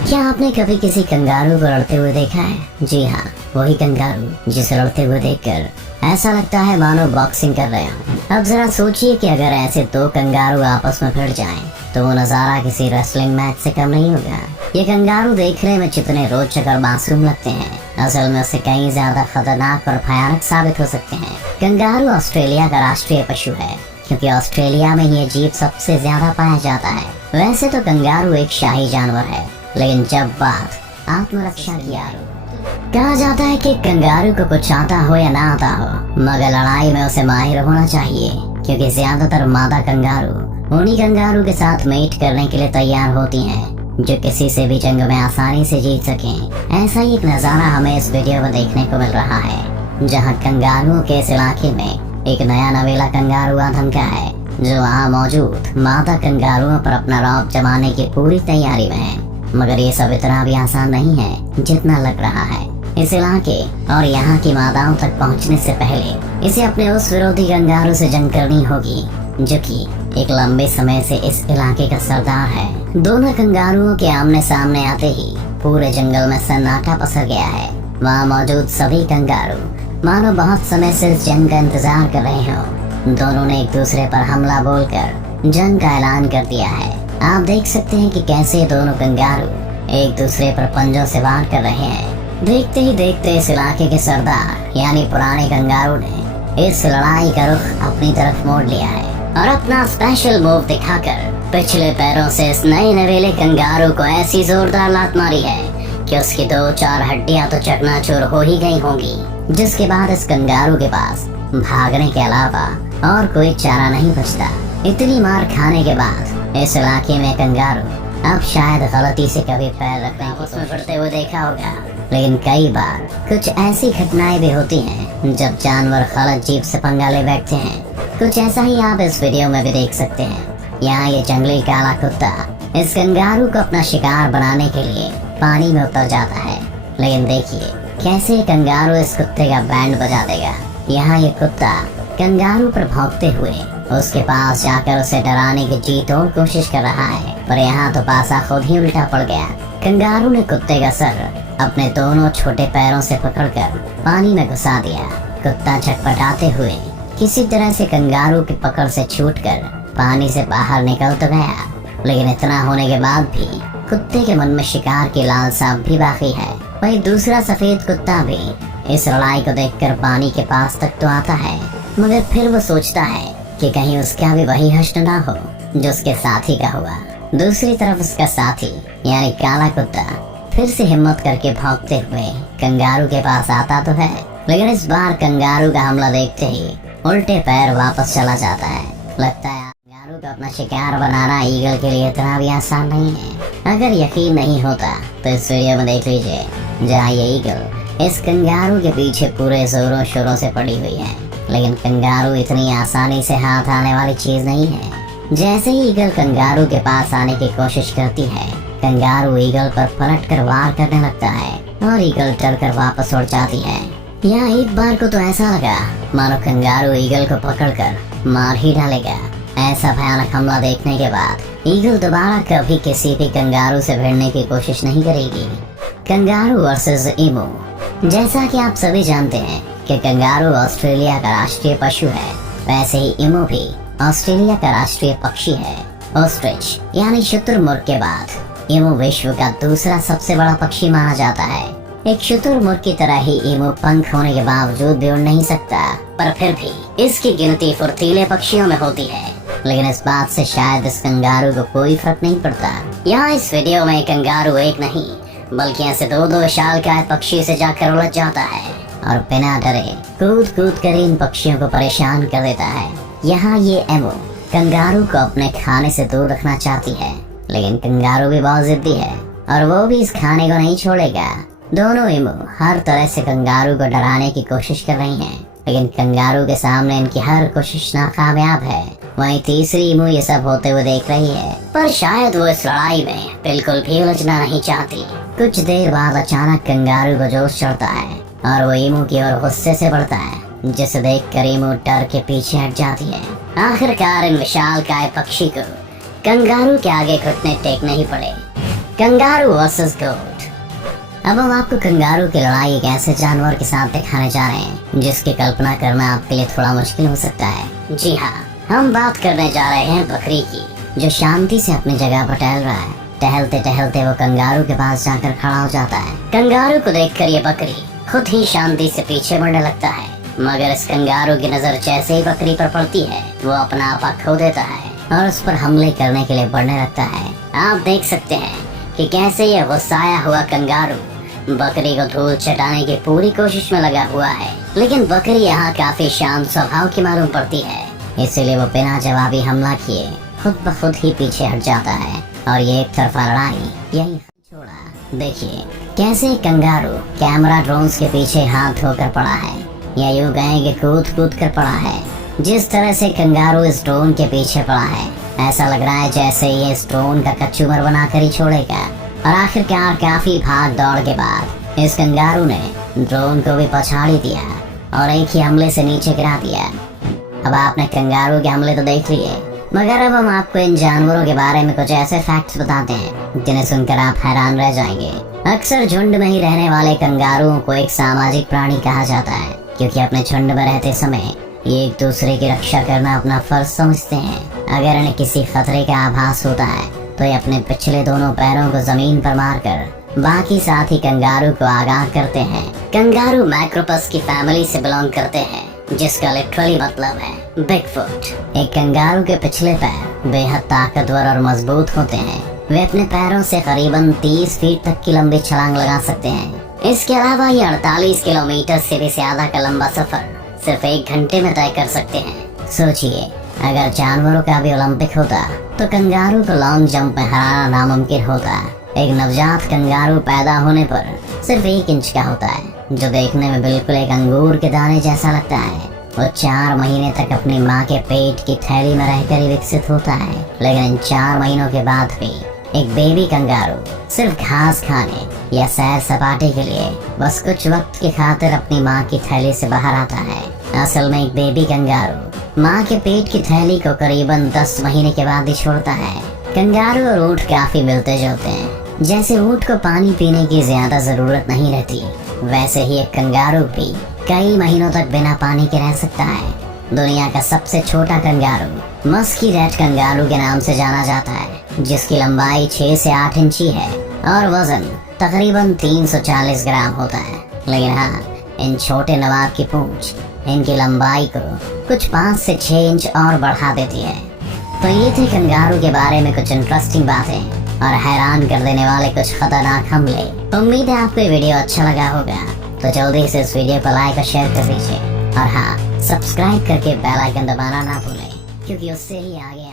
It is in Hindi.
क्या आपने कभी किसी कंगारू को लड़ते हुए देखा है? जी हाँ, वही कंगारू जिसे लड़ते हुए देखकर ऐसा लगता है मानो बॉक्सिंग कर रहे हो। अब जरा सोचिए कि अगर ऐसे दो कंगारू आपस में भिड़ जाएं, तो वो नजारा किसी रेसलिंग मैच से कम नहीं होगा। ये कंगारू देखने में जितने रोचक और मासूम लगते हैं, असल में उससे कहीं ज्यादा खतरनाक और भयानक साबित हो सकते हैं। कंगारू ऑस्ट्रेलिया का राष्ट्रीय पशु है, क्योंकि ऑस्ट्रेलिया में ये जीव सबसे ज्यादा पाया जाता है। वैसे तो कंगारू एक शाही जानवर है, लेकिन जब बात आत्मरक्षा की आ कहा जाता है कि कंगारू को कुछ आता हो या ना आता हो, मगर लड़ाई में उसे माहिर होना चाहिए, क्योंकि ज्यादातर मादा कंगारू उन्हीं कंगारू के साथ मेट करने के लिए तैयार होती हैं, जो किसी से भी जंग में आसानी से जीत सकें। ऐसा ही एक नजारा हमें इस वीडियो में देखने को मिल रहा है, जहां कंगारुओं के इस इलाके में एक नया नवेला कंगारू आ धमका है, जो वहाँ मौजूद मादा कंगारुओं पर अपना रौब जमाने की पूरी तैयारी में है। मगर ये सब इतना भी आसान नहीं है जितना लग रहा है। इस इलाके और यहाँ की मादाओं तक पहुँचने से पहले इसे अपने उस विरोधी कंगारू से जंग करनी होगी, जो कि एक लंबे समय से इस इलाके का सरदार है। दोनों कंगारुओं के आमने सामने आते ही पूरे जंगल में सन्नाटा पसर गया है। वहाँ मौजूद सभी कंगारू मानो बहुत समय से इस जंग का इंतजार कर रहे हो। दोनों ने एक दूसरे पर हमला बोलकर जंग का ऐलान कर दिया है। आप देख सकते हैं कि कैसे दोनों कंगारू एक दूसरे पर पंजों से वार कर रहे हैं। देखते ही देखते इस इलाके के सरदार यानी पुराने कंगारू ने इस लड़ाई का रुख अपनी तरफ मोड़ लिया है और अपना स्पेशल मूव दिखाकर पिछले पैरों से इस नए नवेले कंगारू को ऐसी जोरदार लात मारी है कि उसकी 2-4 हड्डियां तो चकनाचूर हो ही गई होंगी। जिसके बाद इस कंगारू के पास भागने के अलावा और कोई चारा नहीं बचता। इतनी मार खाने के बाद इस इलाके में कंगारू अब शायद गलती से कभी पैर रखने उसमें पड़ते हुए देखा होगा, लेकिन कई बार कुछ ऐसी घटनाएं भी होती हैं जब जानवर गलत जीव से पंगा ले बैठते हैं। कुछ ऐसा ही आप इस वीडियो में भी देख सकते हैं। यहाँ ये जंगली काला कुत्ता इस कंगारू को अपना शिकार बनाने के लिए पानी में उतर जाता है, लेकिन देखिए कैसे कंगारू इस कुत्ते का बैंड बजा देगा। यहाँ ये कुत्ता कंगारू पर भौंकते हुए उसके पास जाकर उसे डराने की जी तोड़ कोशिश कर रहा है, पर यहाँ तो पासा खुद ही उल्टा पड़ गया। कंगारू ने कुत्ते का सर अपने दोनों छोटे पैरों से पकड़कर पानी में घुसा दिया। कुत्ता छटपटाते हुए किसी तरह से कंगारू की पकड़ से छूटकर पानी से बाहर निकल तो गया, लेकिन इतना होने के बाद भी कुत्ते के मन में शिकार की लालसा भी बाकी है। वहीं दूसरा सफेद कुत्ता भी इस लड़ाई को देखकर पानी के पास तक तो आता है, मगर फिर वो सोचता है कि कहीं उसका भी वही हश्र ना हो जो उसके साथी का हुआ। दूसरी तरफ उसका साथी यानी काला कुत्ता फिर से हिम्मत करके भौंकते हुए कंगारू के पास आता तो है, लेकिन इस बार कंगारू का हमला देखते ही उल्टे पैर वापस चला जाता है। लगता है कंगारू को अपना शिकार बनाना ईगल के लिए इतना भी आसान नहीं है। अगर यकीन नहीं होता तो इस वीडियो में देख लीजिए, जहाँ ये ईगल इस कंगारू के पीछे पूरे जोरों शोरों से पड़ी हुई है। लेकिन कंगारू इतनी आसानी से हाथ आने वाली चीज नहीं है। जैसे ही ईगल कंगारू के पास आने की कोशिश करती है, कंगारू ईगल पर पलट कर वार करने लगता है और ईगल डर कर वापस उड़ जाती है। यहाँ एक बार को तो ऐसा लगा मानो कंगारू ईगल को पकड़कर मार ही डालेगा। ऐसा भयानक हमला देखने के बाद ईगल दोबारा कभी किसी भी कंगारू से भिड़ने की कोशिश नहीं करेगी। Kangaroo versus emu. जैसा कि आप सभी जानते हैं कि कंगारू ऑस्ट्रेलिया का राष्ट्रीय पशु है, वैसे ही ईमू भी ऑस्ट्रेलिया का राष्ट्रीय पक्षी है। ऑस्ट्रिच यानी शुतुरमुर्ग के बाद ईमू विश्व का दूसरा सबसे बड़ा पक्षी माना जाता है। एक शुतुरमुर्ग की तरह ही ईमू पंख होने के बावजूद भी उड़ नहीं सकता, पर फिर भी इसकी गिनती फुर्तीले पक्षियों में होती है। लेकिन इस बात से शायद इस कंगारू को कोई फर्क नहीं पड़ता। यहाँ इस वीडियो में कंगारू एक नहीं बल्कि ऐसे 2-2 विशालकाय पक्षी से जाकर उलझ जाता है और बिना डरे कूद कूद कर इन पक्षियों को परेशान कर देता है। यहाँ ये एमो कंगारू को अपने खाने से दूर रखना चाहती है, लेकिन कंगारू भी बहुत जिद्दी है और वो भी इस खाने को नहीं छोड़ेगा। दोनों एमो हर तरह से कंगारू को डराने की कोशिश कर रही हैं, लेकिन कंगारू के सामने इनकी हर कोशिश नाकामयाब है। वहीं तीसरी ईमू ये सब होते हुए देख रही है, पर शायद वो इस लड़ाई में बिल्कुल भी उलझना नहीं चाहती। कुछ देर बाद अचानक कंगारू को जोश चढ़ता है और वो ईमू की ओर गुस्से से बढ़ता है, जिसे देखकर ईमू डर के पीछे हट जाती है। आखिरकार इन विशालकाय पक्षी को कंगारू के आगे घुटने टेकने ही पड़े। कंगारू वर्सेस गोट। अब हम आपको कंगारू की लड़ाई एक ऐसे जानवर के साथ दिखाने जा रहे हैं जिसकी कल्पना करना आपके लिए थोड़ा मुश्किल हो सकता है। जी हाँ, हम बात करने जा रहे हैं बकरी की, जो शांति से अपनी जगह पर टहल रहा है। टहलते टहलते वो कंगारू के पास जाकर खड़ा हो जाता है। कंगारू को देखकर ये बकरी खुद ही शांति से पीछे बढ़ने लगता है, मगर इस कंगारू की नजर जैसे ही बकरी पर पड़ती है वो अपना आपा खो देता है और उस पर हमले करने के लिए बढ़ने लगता है। आप देख सकते हैं कि कैसे ये गुस्साया हुआ कंगारू बकरी को धूल चटाने की पूरी कोशिश में लगा हुआ है, लेकिन बकरी यहाँ काफी शांत स्वभाव की मालूम पड़ती है, इसीलिए वो बिना जवाबी हमला किए खुद ब खुद ही पीछे हट जाता है और ये एक तरफा लड़ाई यही छोड़ा। देखिए कैसे कंगारू कैमरा ड्रोन्स के पीछे हाथ धोकर पड़ा है, या यूं कहें कि कूद कूद कर पड़ा है। जिस तरह से कंगारू इस ड्रोन के पीछे पड़ा है, ऐसा लग रहा है जैसे ये इस ड्रोन का कचूमर बनाकर ही छोड़ेगा। और आखिरकार काफी भाग दौड़ के बाद इस कंगारू ने ड्रोन को भी पछाड़ी दिया और एक ही हमले से नीचे गिरा दिया। अब आपने कंगारू के हमले तो देख लिए, मगर अब हम आपको इन जानवरों के बारे में कुछ ऐसे फैक्ट्स बताते हैं जिन्हें सुनकर आप हैरान रह जाएंगे। अक्सर झुंड में ही रहने वाले कंगारुओं को एक सामाजिक प्राणी कहा जाता है, क्योंकि अपने झुंड में रहते समय ये एक दूसरे की रक्षा करना अपना फर्ज समझते हैं। अगर इन्हें किसी खतरे का आभास होता है तो ये अपने पिछले दोनों पैरों को जमीन पर मारकर बाकी साथी कंगारू को आगाह करते हैं। कंगारू मैक्रोपस की फैमिली से बिलोंग करते हैं, जिसका लिटरली मतलब है बिग फुट। एक कंगारू के पिछले पैर बेहद ताकतवर और मजबूत होते हैं। वे अपने पैरों से करीबन 30 फीट तक की लंबी छलांग लगा सकते हैं। इसके अलावा ये 48 किलोमीटर से भी ज्यादा का लंबा सफर सिर्फ 1 घंटे में तय कर सकते हैं। सोचिए, अगर जानवरों का भी ओलंपिक होता तो कंगारू को लॉन्ग जंप में हराना नामुमकिन होता। एक नवजात कंगारू पैदा होने पर सिर्फ 1 इंच का होता है, जो देखने में बिल्कुल एक अंगूर के दाने जैसा लगता है। वो 4 महीने तक अपनी माँ के पेट की थैली में रहकर ही विकसित होता है, लेकिन इन 4 महीनों के बाद भी एक बेबी कंगारू सिर्फ घास खाने या सैर सपाटे के लिए बस कुछ वक्त की खातिर अपनी माँ की थैली से बाहर आता है। असल में एक बेबी कंगारू माँ के पेट की थैली को करीबन 10 महीने के बाद ही छोड़ता है। कंगारू और ऊंट काफी मिलते जुलते हैं। जैसे ऊंट को पानी पीने की ज्यादा जरूरत नहीं रहती, वैसे ही एक कंगारू भी कई महीनों तक बिना पानी के रह सकता है। दुनिया का सबसे छोटा कंगारू मस्की रेट कंगारू के नाम से जाना जाता है, जिसकी लंबाई 6 से 8 इंची है और वजन तकरीबन 340 ग्राम होता है। लेकिन हाँ, इन छोटे नवाब की पूंछ इनकी लंबाई को कुछ 5 से 6 इंच और बढ़ा देती है। तो ये थे कंगारू के बारे में कुछ इंटरेस्टिंग बातें और हैरान कर देने वाले कुछ खतरनाक हमले। उम्मीद है आपको ये वीडियो अच्छा लगा होगा, तो जल्दी से इस वीडियो को लाइक और शेयर कर दीजिए। और हाँ, सब्सक्राइब करके बेल आइकन दबाना ना भूलें, क्योंकि उससे ही आगे